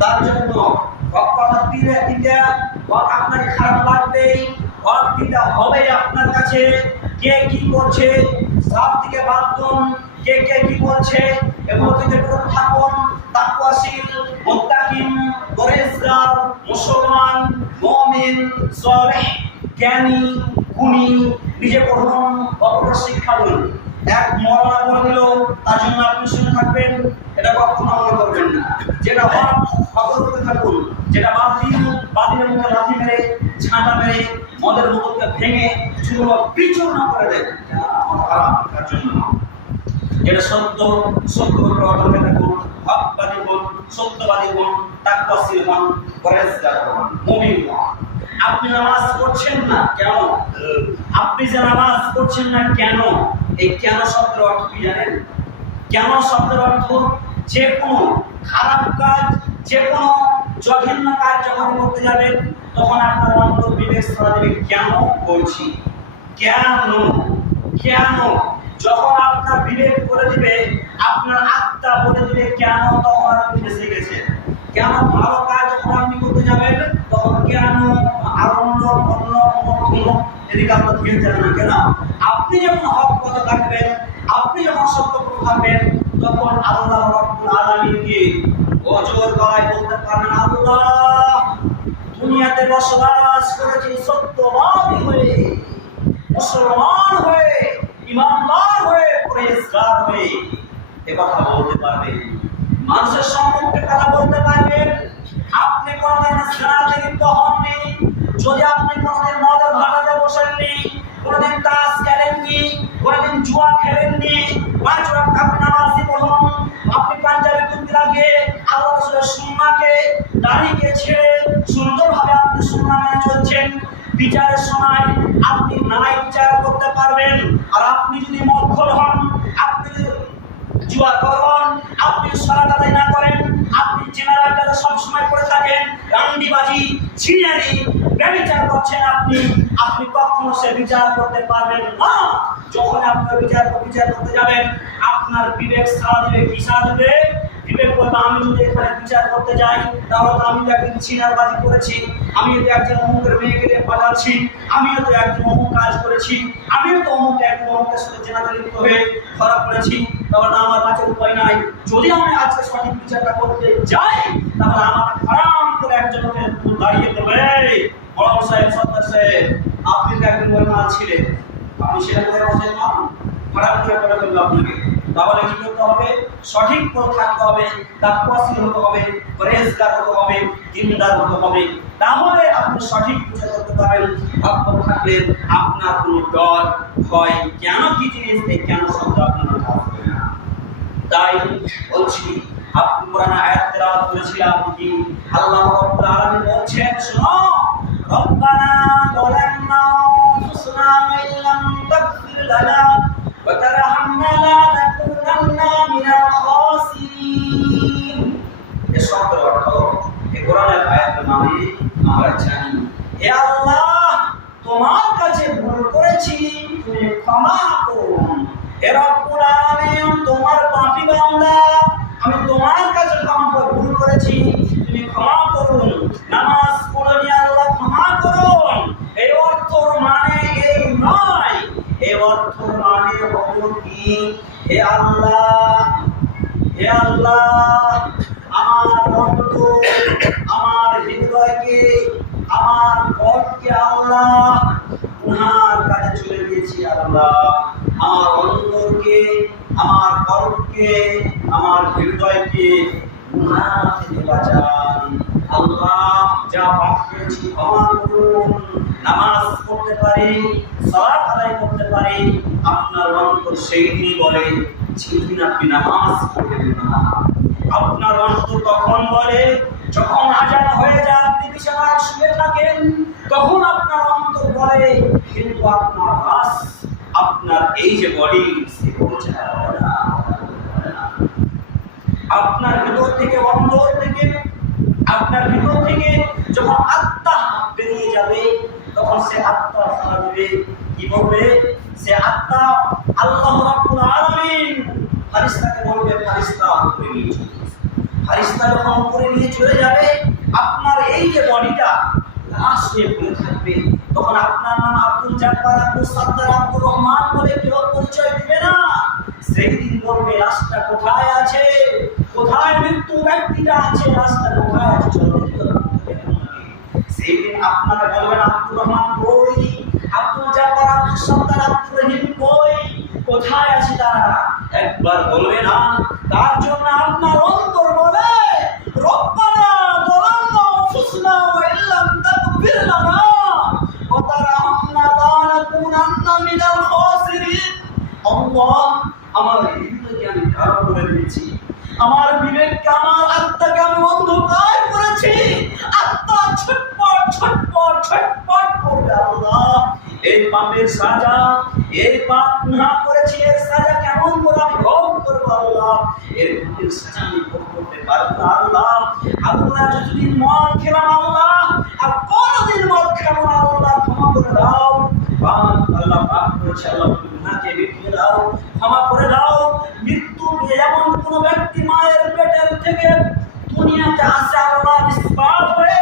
তার জন্য কথা দিলে দিতে আপনার খারাপ লাগবেই, দিতে হবে আপনার কাছে। কে কি করছে সব থেকে বাদ দিন, কে কে কি করছে এগুলো থেকে দূরে থাকুন। তাকওয়াশীল, মুত্তাকিন, পরহেজগার, মুসলমান, মুমিন, সালেহ, জ্ঞানী, গুণী নিজে পড়ুন, অপরের শিক্ষা দিন। এক মরানা বলে দিল তার জন্য আপনি শুনে থাকবেন, এটা কখনো মনে করবেন না। যেটা হক খবর করতে থাকুন, যেটা বাতিলের মধ্যে লাথি মেরে ঝাঁটা মেরে মদের মতকে ভেঙে চুরো বিচূর্ণ করে দেয়, তার জন্য যেটা সত্য সত্য অটল থাকুন, হকবাদী হন, সত্যবাদী হন, তাকওয়াশীল হন, পরহেজগার হন, মুমিন হন। আপনি নামাজ পড়ছেন না কেন? আপনি যে নামাজ পড়ছেন না কেন, এই কেন শব্দের অর্থ কি জানেন? কেন শব্দের অর্থ যে কোনো খারাপ কাজ, যে কোনো জঘন্য কাজ যখন করতে যাবেন তখন আপনার অন্তর বিবেক ছড়া দেবে, কেন করছি, কেন কেন। যখন আপনার বিবেক বলে দিবে, আপনার আত্মা বলে দিবে কেন, তখন আপনি ফেঁসে গেছেন। কেন ভালো কাজ যখন আপনি করতে যাবেন তখন কেন আনন্দ অন্য এদিকে আপনার ফিরে যাবে না। কেন? আপনি যখন হক কথা থাকবেন, আপনি যখন সত্য কথা থাকবেন, তখন আল্লাহ রাব্বুল আলামিনকে ওজোর গলায় বলতে পারবেন, আল্লাহ দুনিয়াতে বসবাস করেছি সত্যবাদী হয়ে, মুসলমান হয়ে, ইমানদার হয়ে, পরহেজগার হয়ে। এ কথা বলতে পারবেন, মানুষের সম্মুখে কথা বলতে পারবেন। আপনি কোনদিন সিনাতে লিপ্ত হননি, যদি আপনি কোনদিন মদের ভাটাতে বসেননি, কোনদিন তাস খেলেননি, কোনদিন জুয়া খেলেননি, আপনি নামাজি পড়ুন, আপনি পাঞ্জাবি টুপি লাগিয়ে আল্লাহ রাসূলের সুন্নাহকে দাড়িকে ছেড়ে সুন্দরভাবে আপনি সুন্নাহ মেনে চলছেন, বিচারের সময় আপনি ন্যায় বিচার করতে পারবেন। আর আপনি যদি মদখোর হন, আপনি যদি জুয়া করেন, আপনি সালাত আদায় না করেন, আপনি জেনারেটরে সবসময় করে থাকেন, রান্ডিবাজি ছিনারি ব্যভিচার করছেন, আপনি কখনো সে বিচার করতে পারবেন না। যখন আপনি বিচার করতে যাবেন, আপনার বিবেক সাড়া দিবে, কি সাড়া দিবে? বিবেক বলবে, আমি যদি এখানে বিচার করতে যাই তাহলে তো আমি তো একদিন ছিনারবাজি করেছি, আমিও তো একজন অমুকের মেয়েকে পাঠাচ্ছি, আমিও তো একদিন অমুক কাজ করেছি, আমিও তো অমুকের সাথে জেনাতে লিপ্ত হয়ে ধরা পড়েছি, তাহলে আমার কাছে উপায় নাই। যদি আমি আজকে সঠিক বিচারটা করতে যাই তাহলে আমার আরাম করে একজনকে দাঁড়িয়ে বলবে, বড় সাহেব, সত্তার সাহেব, আপনি তো একদিন ওই মাল ছিলেন, আপনি সেটা করে বসে মাল খারাপ করে করে ফেলবে আপনাকে। তাহলে কি করতে হবে? সঠিক পথ থাকতে হবে, তাকওয়াশীল হতে হবে, পরহেজগার হতে হবে, দিনদার হতে হবে। তাহলে আপনি সঠিক বিচার করতে পারবেন। ভক্ত থাকলে আপনার কোনো ডর ভয় কেন কি জিনিস এই কেন শব্দ আপনার আসবে না। তাই বলছি, আপনি কোরআন আয়াত তেলাওয়াত করেছিলাম কি আল্লাহ রাব্বুল আলামিন বলছেন, শুনো, রব্বানা যালামনা আনফুসানা ওয়া ইল্লাম তাগফির লানা ওয়া তারহামনা লানাকুনান্না মিনাল খাসিরিন। এই শব্দের অর্থ এই কোরআনের আয়াতের মানে আমরা জানি, হে আল্লাহ তোমার কাছে ভুল করেছি, তুমি ক্ষমা করুন। হে রব্বুল আলামিন তোমার পাপী বান্দা, আমি তোমার কাছে ভুল করেছি, তুমি ক্ষমা করুন। নামাজ পড়নি আল্লাহ ক্ষমা করুন। এই অর্থ মানে এই নয়, এই অর্থ মানে হলো কি, হে আল্লাহ, হে আল্লাহ আমার অন্তর, আমার হৃদয়কে, আমার মনকে আল্লাহ তোমার কাছে চলে গেছি। আল্লাহ আমার অন্তরকে, আমার কল্পকে, আমার হৃদয়কে গুনাহ থেকে বাঁচান। আল্লাহ যা পাপ করেছি ক্ষমা করুন। নামাজ পড়তে পারি, সালাত আদায় করতে পারি, আপনার অন্তর সেই দিন বলে যেদিন আপনি নামাজ পড়বেন না। আপনার অন্তর তখন বলে যখন আজান হয়ে যায়, আপনি বিছানায় শুয়ে থাকেন, তখন আপনার অন্তর বলে, কিন্তু আপনার রাস, আপনার এই যে বডি, সে বলছে না। আপনার ভিতর থেকে, অন্তর থেকে, আপনার ভিতর থেকে যখন আত্মা বেরিয়ে যাবে, তখন সে আত্মা সাড়া দিবে, কি বলবে? সে আত্মা আল্লাহ রাব্বুল আলামিন ফারিস্তাকে বলবে, ফারিস্তা করে নিয়ে চলে। ফারিস্তা যখন উপরে নিয়ে চলে যাবে, আপনার এই যে বডিটা লাশ হয়ে পড়ে থাকবে, তখন আপনার নাম আব্দুল জব্বার, আব্দুল সাত্তার, আব্দুর রহমান বলে কেউ পরিচয় দিবে না। সেই দিন বলবে লাশটা কোথায় আছে, কোথায় মৃত্যু ব্যক্তিটা আছে, লাশটা কোথায় আছে, চলো সেই দিন আপনারা বলবেন আব্দুর রহমান কই, আব্দুল জব্বার, আব্দুল সাত্তার, আব্দুর রহিম কই, কোথায় আছে তারা? একবার বলবে না। তার জন্য আপনার অন্তর বলে রব্বানা যালামনা আনফুসানা ওয়া ইল্লাম তাগফির লানা ওয়া তারহামনা লানাকুনান্না মিনাল খাসিরিন। আল্লাহ, আমার হৃদয়কে আমি কালো করে দিয়েছি, আমার বিবেককে, আমার আত্মাকে আমি অন্ধকার করেছি, আত্মা ছটপট ছটপট ছটপট করবে। আল্লাহ, এই পাপের সাজা, এই পাপ না করেছি, এর সাজা কেমন করে আমি ভোগ করবো? আল্লাহ, এর পাপের সাজা আমি ভোগ করতে পারবো না। আল্লাহ, আল্লাহ যতদিন মদ খেলাম আল্লাহ, আর কোনদিন মদ খাবো না আল্লাহ, ক্ষমা করে দাও। আল্লাহ পাপ করেছে, আল্লাহ গুনাহকে মিটিয়ে দাও, ক্ষমা করে দাও। মৃত্যু এমন কোন ব্যক্তি মায়ের পেটের থেকে দুনিয়াতে আসে আল্লাহ নিষ্পাপ হয়ে,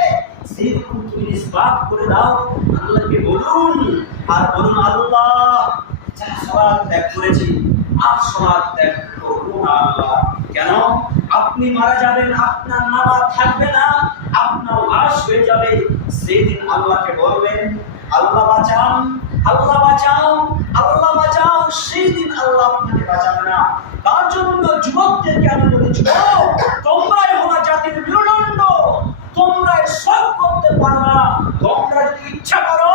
সেরকম তুমি নিষ্পাপ করে দাও। আল্লাহকে বলুন, আর বলুন আল্লাহ যা সালাত ত্যাগ করেছি আর সালাত ত্যাগ করবো না আল্লাহ। কেন? আপনি মারা যাবেন, আপনার নামাজ থাকবে না, আপনার লাশ হয়ে যাবে। সেই দিন আল্লাহকে বলবেন আল্লাহ বাঁচাও, আল্লাহ বাঁচাও, আল্লাহ বাঁচাও। সেই দিন আল্লাহ আপনাকে বাঁচাবে না। তার জন্য যুবকদেরকে আমি বলি, যুবক তোমরাই হলো জাতির মেরুদণ্ড, তোমরাই সব করতে পারবা। তোমরা যদি ইচ্ছা করো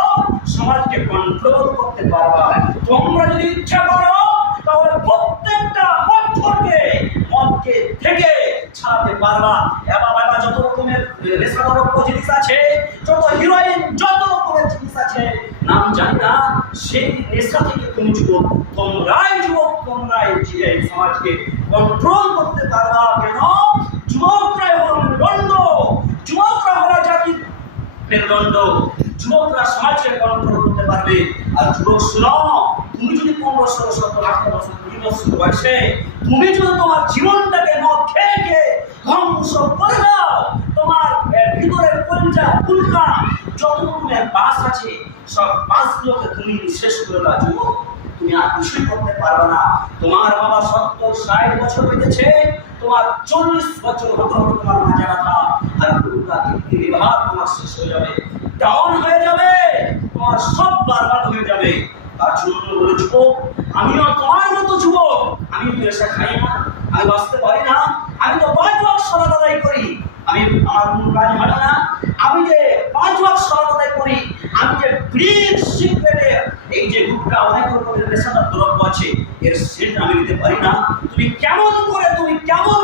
সমাজকে কন্ট্রোল করতে পারবা, তোমরা যদি ইচ্ছা করো তাহলে প্রত্যেকটা মদকে থেকে ছাড়াতে পারবা। এবার যত রকমের নেশাদ্রব্য জিনিস আছে, যত হিরোইন, যত রকমের জিনিস আছে নাম জানি না, সেই নেশা থেকে তুমি যুবক, তোমরাই সমাজকে কন্ট্রোল করতে পারবা। কেন? যুবকরাই হলো মেরুদণ্ড, যুবকরা হলো জাতির মেরুদণ্ড, যুবকরা সমাজকে কন্ট্রোল করতে পারবে। আর যুবক শুনো, তুমি যদি 15, 16, 17, 18 বছর, 20 বছর বয়সে তুমি যদি তোমার জীবনটাকে মদ খেয়ে খেয়ে ধ্বংস করে দাও, তোমার ভিতরের কলিজা ফুলকা যত রকমের বাস আছে সব বাসগুলোকে তুমি শেষ করে দাও যুবক, তুমি আর কিছুই করতে পারবে না। তোমার বাবা 70, 60 বছর বেঁচেছে, তোমার 40 বছর হতে হতে তোমার মাঝে ব্যথা আর ফুলকা কিডনি লিভার তোমার শেষ হয়ে যাবে, ডাউন হয়ে যাবে, তোমার সব বরবাদ হয়ে যাবে। তার জন্য বলে যুবক, আমিও তোমার মতো যুবক, আমি তো এসে খাই না, আমি বাঁচতে পারি না, আমি তো 5 ওয়াক্ত সালাত আদায় করি, আমি আমার কোনো কাজ হয় না, আমি যে 5 ওয়াক্ত সালাত আদায় করি, আমি যে বিড়ির সিগারেটে এই যে গুটখা অনেক রকমের নেশাদার দ্রব্য আছে এর সেট আমি নিতে পারি না। তুমি কেমন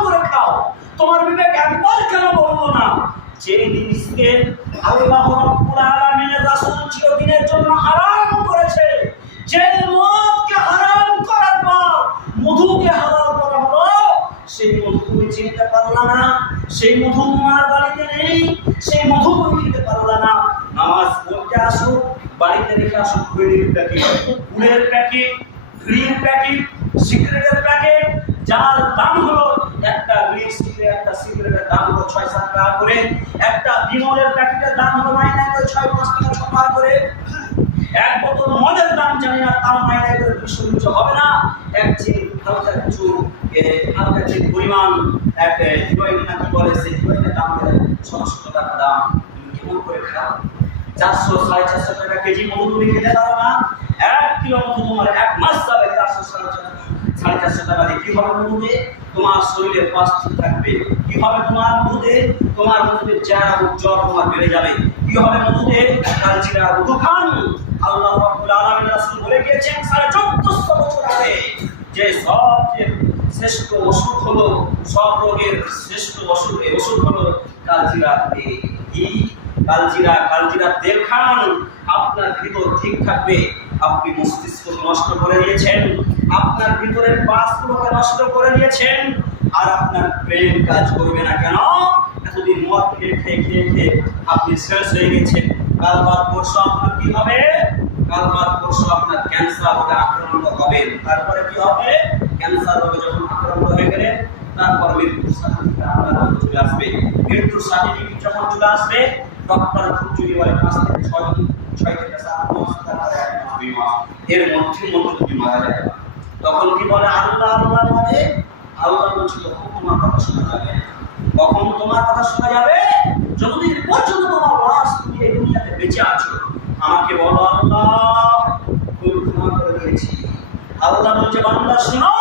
করে খাও? তোমার বিবেক একবার কেন বললো না যে জিনিসকে আল্লাহ রাব্বুল আলামিনের রাসূল চিরদিনের জন্য হারাম করেছে, যে মদকে হারাম করার পর মধুকে হালাল করা হলো, সেই মধু তুমি চিনতে পারলা না, সেই মধু তোমার বাড়িতে নেই, সেই মধু তুমি খেতে পারলা না। নামাজ পড়তে আসো, বাড়িতে রেখে আসো বিড়ির প্যাকেট, গুড়ের প্যাকেট, বিড়ির প্যাকেট, সিগারেটের প্যাকেট, যার দাম হলো একটা বিড়ি সিগারেট, একটা সিগারেটের দাম হলো 6-7 টাকা করে, একটা বিমলের প্যাকেটের দাম হলো মাইনাস 6-5 টাকা 6 টাকা করে, এক বোতল মদের দাম জানি না, তাও মাইনাস করে 200 হবে না। এক চিনি হালকা কিছু পরিমাণ এক হিরোইন না কি বলে, সেই হিরোইনের দাম 600 টাকা দাম। তুমি কেমন করে খাও? 400-450 টাকা কেজি মধু তুমি খেতে পারো না। 1 কিলো মধু তোমার 1 মাস যাবে, 400-450 টাকা দিয়ে কি হবে মধুতে? তোমার শরীরের পাশ ঠিক থাকবে। কি হবে তোমার মধুতে? তোমার মধুতে জ্বর জ্বর তোমার বেড়ে যাবে। কি হবে মধুতে? কালজিরা মধু খান। আল্লাহ রাব্বুল আলামিন রাসূল বলে গিয়েছেন 1450 বছর আগে যে সবচেয়ে শ্রেষ্ঠ ওষুধ হলো, সব রোগের শ্রেষ্ঠ ওষুধ হলো কালজিরা তেল। কি? কালজিরা তেল খান, আপনার ভিতর ঠিক থাকবে। আপনি মস্তিষ্ক নষ্ট করে দিয়েছেন, আপনার ভিতরের পাসগুলোকে নষ্ট করে দিয়েছেন, আর আপনার ব্রেন কাজ করবে না। কেন? এতদিন মদ খেয়ে আপনি শেষ হয়ে গেছেন। কাল বাদ পরশু আপনার কি হবে? কাল বাদ পরশু আপনার ক্যান্সার রোগে আক্রান্ত হবেন। তারপরে কি হবে? ক্যান্সার রোগে যখন আক্রান্ত হয়ে গেলেন, তারপর মৃত্যুর সাথে আপনার আসবে। মৃত্যুর সার্টিফিকেট যখন চলে আসবে, ডক্টর খুঁজুরি বলে 5 থেকে 6 দিন, 6 থেকে 7 মাস, তারপরে 1 মাস 2 মাস, এর মধ্যে তুমি মারা যাবে। তখন কি বলে আল্লাহ আল্লাহ বলে, আল্লাহ বলছে তখন তোমার কথা শোনা যাবে। কখন তোমার কথা শোনা যাবে? যতদিন পর্যন্ত তোমার লাশ তুমি এই দুনিয়াতে বেঁচে আছো, আমাকে বলো আল্লাহ তুমি ক্ষমা করে দিয়েছি। আল্লাহ বলছে বান্দা শোনো,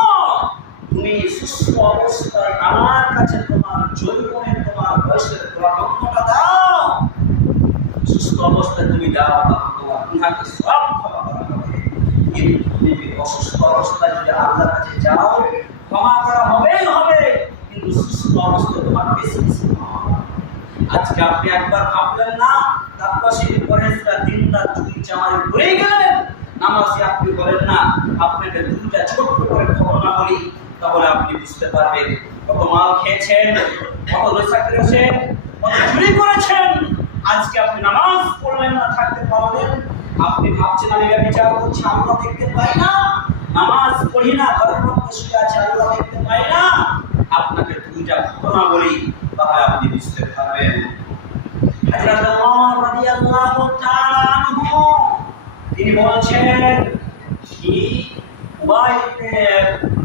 তুমি সুস্থ অবস্থায় আমার কাছে তোমার যৌবনের তোমার বয়সের প্রারম্ভটা দাও। সুস্থ অবস্থায় তুমি দাও, তোমার গুনাহকে সব ক্ষমা করা হবে। কিন্তু তুমি অসুস্থ অবস্থায় যদি আল্লাহর কাছে যাও, ক্ষমা করা হবেই হবে, কিন্তু সুস্থ অবস্থায় তোমার বেশি বেশি ক্ষমা হবে। আজকে আপনি একবার ভাবলেন না, তারপর সেই পরেজটা দিনটা চুরি চামারি ঘুরে গেলেন, নামাজে আপনি বলেন না, আপনাকে দুইটা ছোট্ট করে ঘটনা বলি, তাহলে আপনি বুঝতে পারবেন কত মাল খেয়েছেন, কত নেশা করেছেন, কত চুরি করেছেন। আজকে আপনি নামাজ পড়লেন না, থাকতে পারলেন, আপনি ভাবছেন আমি বিচার করছি, আমরা দেখতে পাই না, নামাজ পড়ি না, ঘরের মধ্যে শুয়ে আছে, আল্লাহ দেখতে পাই না। আপনাকে দুইটা ঘটনা বলি, তাহলে আপনি বুঝতে পারবেন। হযরত ওমর রাদিয়াল্লাহু তাআলা আনহু তিনি বলছেন কি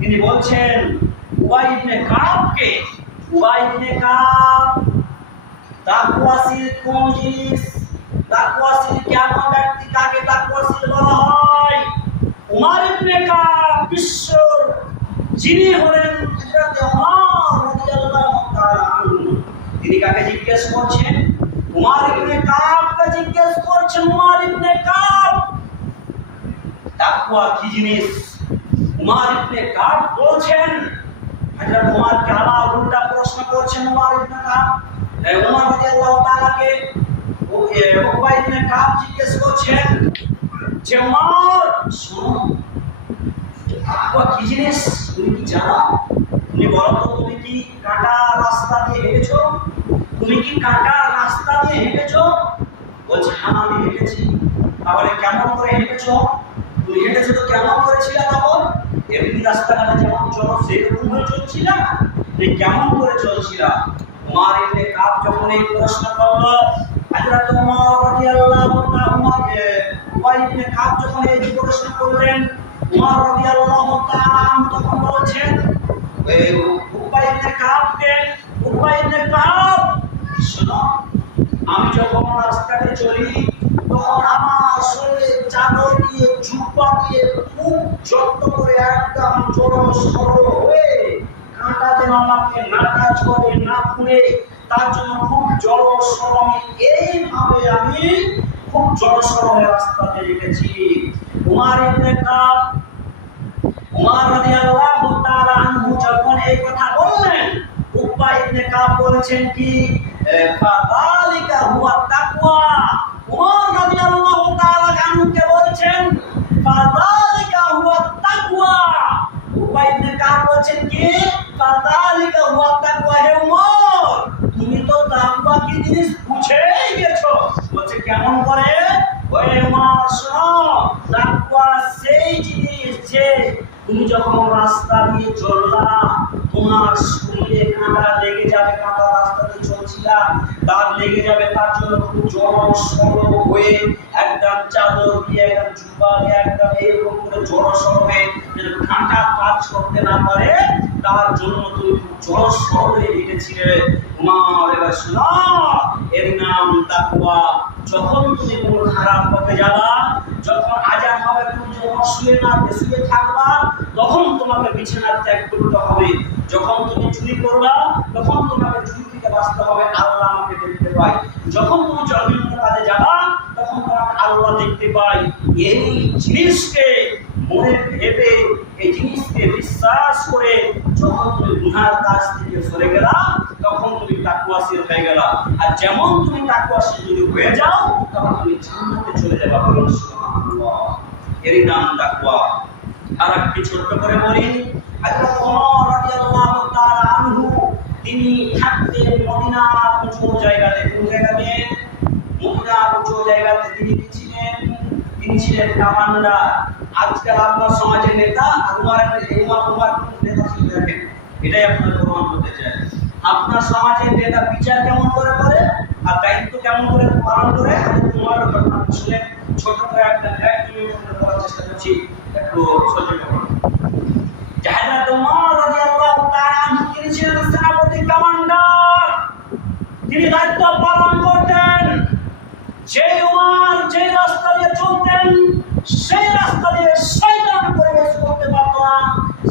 তিনি বলছেন উবাই ইবনে কাবকে, উবাই ইবনে কাব তাকওয়াশীল কোন জিনিস, তাকওয়াশীল কেমন ব্যক্তি, কাকে তাকওয়াশীল বলা হয়? উমর ইবনে কাব বিশ্বর যিনি হলেন হযরত ওমর রাদিয়াল্লাহু তাআলা আনহু, তিনি কাকে জিজ্ঞেস করছেন? উমর ইবনে কাবকে জিজ্ঞেস করছেন। উমর ইবনে কাব তাকওয়া কি জিনিস? উমর ইবনে কাব বলছেন, হযরত ওমরকে আলা উল্টা প্রশ্ন করছেন উমর ইবনে কাব। উমর রাদিয়াল্লাহু তাআলাকে উবাই ইবনে কাব জিজ্ঞেস করছেন যে উমর শুনো, তাকওয়া কি জিনিস তুমি কি জানো? তুমি বলো তো, তুমি কি কাঁটা রাস্তা দিয়ে হেঁটেছো? তুমি কি কাঁটা রাস্তা দিয়ে হেঁটেছো? বলছে হ্যাঁ আমি হেঁটেছি। তাহলে কেমন করে হেঁটেছো? তুমি হেঁটেছো তো কেমন করেছিলে? তখন এমনি রাস্তাঘাটে যেমন চলো সেরকম হয়ে চলছিল? কেমন করে চলছিল? উমর ইবনে কাব যখন এই প্রশ্ন করল, হযরত ওমর রাদিয়াল্লাহু তাআলা উবাই ইবনে কাব যখন এই প্রশ্ন করলেন, উমর রাদিয়াল্লাহু তাআলা তখন বলছেন উবাই ইবনে কাবকে, উবাই ইবনে কাব শোনো, আমি যখন রাস্তাতে চলি তখন আমার শরীরে চাদর দিয়ে জুব্বা দিয়ে খুব যত্ন করে একদম জড়ো সরো হয়ে কাঁটা যেন আমাকে না কাজ করে না পুড়ে, তার জন্য খুব জড়ো সরো, এইভাবে আমি খুব জড়ো সরো হয়ে রাস্তাতে রেখেছি। উমর ইবনে কাব, উমর রাদিয়াল্লাহু তাআলা আনহু যখন এই কথা বললেন, উকবা ইবনে কাব বলেছেন কি ফাযালিকা হুয়া তাকওয়া। উমর রাদিয়াল্লাহু তাআলা আনহুকে বলছেন ফাযালিকা হুয়া তাকওয়া। উকবা ইবনে কাব বলছেন কি ফাযালিকা হুয়া তাকওয়া। হে উমর, তুমি তো তাকওয়া কি জিনিস বুঝেই গেছো। বলছে কেমন করে? ওই উমর শোনো, তাকওয়া সেই জিনিস যে তুমি যখন রাস্তা দিয়ে চললা, তোমার শরীরে কাঁটা লেগে যাবে, কাঁটা রাস্তাতে চলছিলা, দাগ লেগে যাবে, তার জন্য খুব জড়ো সরো হয়ে একদম চাদর দিয়ে একদম জুব্বা দিয়ে একদম এরকম করে জড়ো সরো হয়ে কাঁটা কাজ করতে না পারে, তার জন্য তুমি খুব জড়ো সরো হয়ে হেঁটেছিলে। উমর এবার শোনো, এর নাম তাকওয়া। যখন তুমি কোনো খারাপ পথে যাবা, যখন আজান হবে তুমি যখন শুয়ে থাকবা, তখন তোমাকে বিছানা ত্যাগ করতে হবে। যখন তুমি চুরি করবা, তখন তোমাকে চুরি থেকে বাঁচতে হবে, আল্লাহ আমাকে দেখতে পায়। যখন তুমি জঘন্য কাজে যাবা, তখন তোমাকে আল্লাহ দেখতে পায়। এই জিনিসকে মনে ভেবে, এই জিনিসকে বিশ্বাস করে যখন তুমি গুনার কাজ থেকে সরে গেলা, তখন তুমি তাকওয়াশীল হয়ে গেলা। আর যেমন তুমি তাকওয়াশীল যদি হয়ে যাও, তখন তুমি জান্নাতে চলে যাবে। বলুন সুবহানাল্লাহ। এরই নাম তাকওয়া। আর একটু ছোট্ট করে বলি, হযরত ওমর রাদিয়াল্লাহু তাআলা আনহু তিনি থাকতেন মদিনার উঁচু জায়গাতে। কোন জায়গাতে? মদিনার উঁচু জায়গাতে তিনি ছিলেন কমান্ডার। আজকাল আপনার সমাজের নেতা, উমর নেতা ছিল, দেখেন এটাই আপনার প্রমাণ করতে চাই। আপনার সমাজের নেতা বিচার কেমন করে করে আর দায়িত্ব কেমন করে পালন করে তোমার শুনে ছোট করে একটা করার চেষ্টা করছি, একটু সহ্য করুন। হযরত ওমর রাদিয়াল্লাহু তাআলা আনহু তিনি ছিলেন সেনাপতি কমান্ডার, তিনি দায়িত্ব পালন করতেন। যে ওমর যে রাস্তা দিয়ে চলতেন সেই রাস্তা দিয়ে শয়তান প্রবেশ করতে পারত না।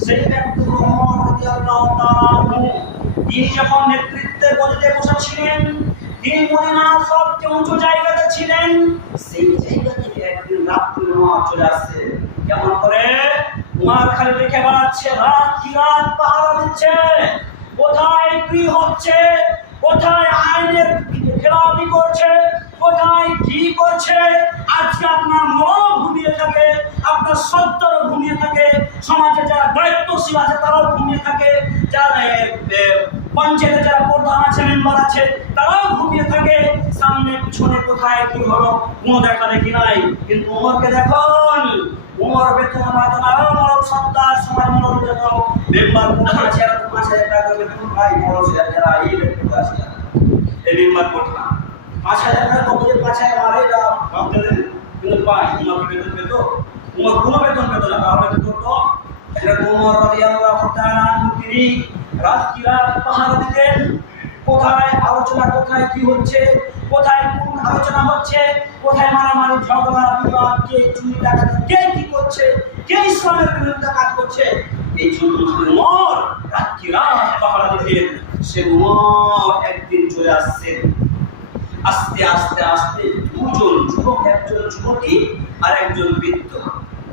সেই ব্যক্তি ওমর রাদিয়াল্লাহু তাআলা আনহু তিনি যখন নেতৃত্বের পদে বসেছিলেন, তিনি মদিনার সবচেয়ে উঁচু জায়গাতে ছিলেন। সেই জায়গা থেকে একদিন রাত্রি ওমর চলে আসছে। কেমন করে? ওমর খালি দেখে বেড়াচ্ছে, রাত কি রাত পাহারা দিচ্ছে, কোথায় কি হচ্ছে, কোথায় আইনের খেলাপি করছে, কোথায় কি করছে। আজকে আপনার মন ঘুমিয়ে থাকে, আপনার সত্তর ঘুমিয়ে থাকে, সমাজে যারা দায়িত্বশীল আছে তারাও ঘুমিয়ে থাকে, যারা পঞ্চায়েতে যারা প্রধান আছে মেম্বার আছে তারাও ঘুমিয়ে থাকে। সামনে পিছনে কোথায় কি হলো কোনো দেখা দেখি নাই। কিন্তু ওমরকে দেখুন, ওমর বেতন পাতন আরো মরক সত্তার সমাজ মরক যত মেম্বার কোন আছে আর 5000 টাকা করে বেতন ভাই মরক যারা এই ব্যক্তি আছে এই মেম্বার কোঠা 5000 টাকা কত যে 5000 মারে যা ভাবতে দেন কিন্তু ভাই ওমর বেতন পেত, ওমর কোনো বেতন পেত না। তাহলে কি করতো? হযরত ওমর রাদিয়াল্লাহু তাআলা আনহু তিনি রাত কি রাত পাহারা দিতেন। কোথায় আলোচনা, কোথায় কি হচ্ছে, কোথায় কোন আলোচনা হচ্ছে, কোথায় মারামারি ঝগড়া বিবাদ, কে চুরি ডাকাতি, কে কি করছে, কে ইসলামের বিরুদ্ধে কাজ করছে, এই জন্য ওমর রাত কি রাত পাহারা দিতেন। সে ওমর একদিন চলে আসছেন। আস্তে আস্তে আস্তে দুজন যুবক, একজন যুবতী আর একজন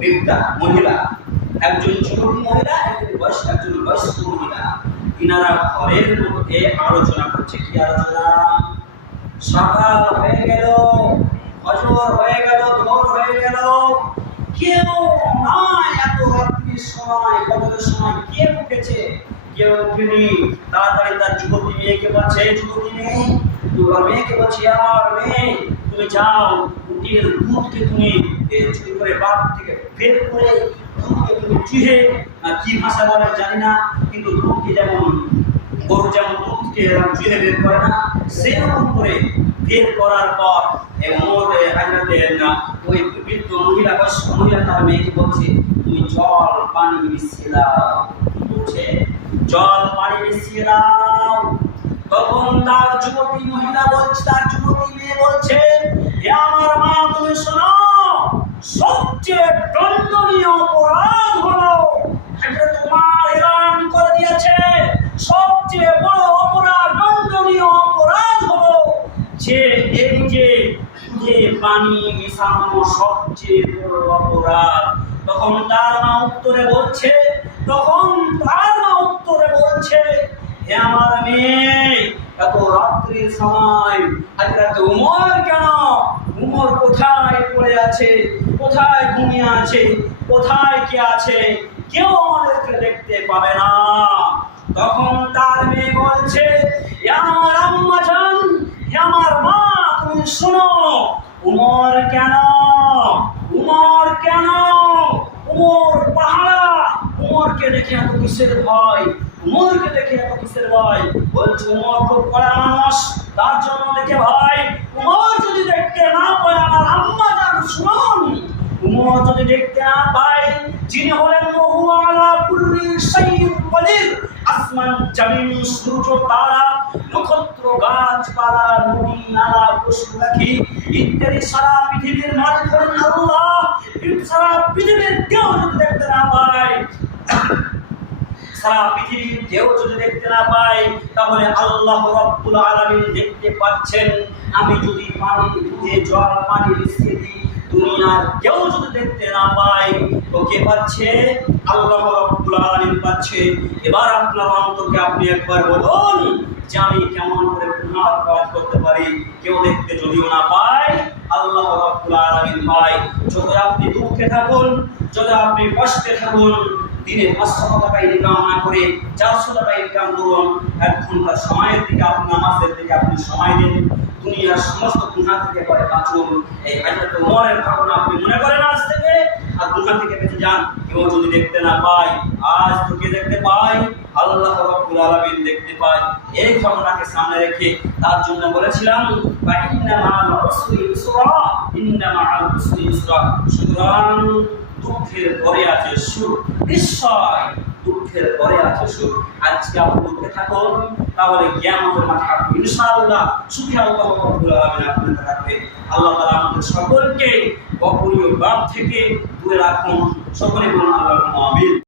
বৃদ্ধা মহিলা, একজন যুবতী মহিলা, একজন বয়স্ক মহিলা, ইনারা ঘরের মধ্যে আলোচনা করছে। কি আলোচনা? সকাল হয়ে গেল, ফজর হয়ে গেল, ভোর হয়ে গেল, কেউ নাই এত রাত্রির সময়, ফজরের সময় কে উঠেছে? কেউ উঠেনি। তাড়াতাড়ি তার যুবতী মেয়েকে বলছে, যুবতী মেয়ে, তোমার মেয়েকে বলছি, আমার মেয়ে তুমি যাও উটের দুধকে তুমি চুরি করে বাপ থেকে বের করে দুধকে তুমি চুহে, কি ভাষা বলে জানি না, কিন্তু দুধকে যেমন গরু যেমন দুধকে চুহে বের করে না সেরকম করে বের করার পর ওই বৃদ্ধ মহিলা, বয়স্ক মহিলা তার মেয়েকে বলছে, তুমি জল পানি মিশিয়ে দাও। বলছে জল পানি মিশিয়ে দাও। তখন তার যুবতী মহিলা বলছে, তার যুবতী মেয়ে বলছে, আমার মা তুমি শোনো, সবচেয়ে দণ্ডনীয় অপরাধ হলো, তোমার এলান করে দিয়েছে, সবচেয়ে বড় অপরাধ, দণ্ডনীয় অপরাধ হলো যে এই যে দুধে পানি মেশানো সবচেয়ে বড় অপরাধ। তখন তার মা উত্তরে বলছে, হে আমার মেয়ে, এত রাত্রির সময় হযরত ওমর কেন? ওমর কোথায় পড়ে আছে, কোথায় ঘুমিয়ে আছে, কোথায় কে আছে? কেউ আমাদেরকে দেখতে পাবে না। তখন তার মেয়ে বলছে, আমার আম্মা জান, হে আমার মা তুমি শোনো, ওমর কেন? ওমর কেন? ওমর পাহারা, ওমরকে দেখে এত কিসের ভয়? ওমরকে দেখে এত কিসের ভয়? বলছে ওমর খুব কড়া মানুষ, তার জন্য দেখে ভয়। ওমর যদি দেখতে না পায়, আমার আম্মা জান শুনুন, ওমর যদি দেখতে না পায়, যিনি হলেন ওহু আলা কুল্লি শাইইন কদির, আসমান জমিন সূর্য তারা নক্ষত্র গাছপালা নদী নালা পশু পাখি ইত্যাদি সারা পৃথিবীর মালিক হলেন আল্লাহ। সারা পৃথিবীর কেউ যদি দেখতে না পায়, সারা পৃথিবীর কেউ যদি দেখতে না পায়, তাহলে আল্লাহ রাব্বুল আলামিন দেখতে পাচ্ছেন। আমি যদি পানি দুধে জল পানি মিশিয়ে দিই, দুনিয়ার কেউ যদি দেখতে না পায়, তো কে পাচ্ছে? আল্লাহ রাব্বুল আলামিন পাচ্ছে। এবার আপনার অন্তরকে আপনি একবার বলুন যে আমি কেমন করে গুনাহ কাজ করতে পারি, কেউ দেখতে যদিও না পায়, আল্লাহ রাব্বুল আলামিন পায়। যত আপনি দুঃখে থাকুন, যত আপনি কষ্টে থাকুন, দিনে 500 টাকা ইনকাম না করে 400 টাকা ইনকাম করুন, 1 ঘন্টা সময়ের দিকে আপনি নামাজের দিকে আপনি সময় দিন, দুনিয়ার সমস্ত গুনাহ থেকে পরে বাঁচুন। এই হযরত ওমরের ঘটনা আপনি মনে করেন আজ থেকে, আর গুনাহ থেকে বেঁচে যান। কেউ যদি দেখতে না পায়, আজ তো কে দেখতে পায়? আল্লাহ রাব্বুল আলামিন দেখতে পায়। এই ঘটনাকে সামনে রেখে তার জন্য বলেছিলাম বা ইন্না মা'আল উসরি ইউসরা, ইন্না মা'আল উসরি ইউসরা। সুতরাং দুঃখের পরে আছে সুখ, নিশ্চয় দুঃখের পরে আছে সুখ। আজকে আপনি দুঃখে থাকুন, তাহলে কিয়ামতের মাঠে আপনি ইনশাআল্লাহ সুখে আল্লাহ রাব্বুল আলামিন আপনাকে রাখবে। আল্লাহ তাআলা আমাদের সকলকে অপরিয় পাপ থেকে দূরে রাখুন। সকলে বলুন আল্লাহুম্মা আমিন।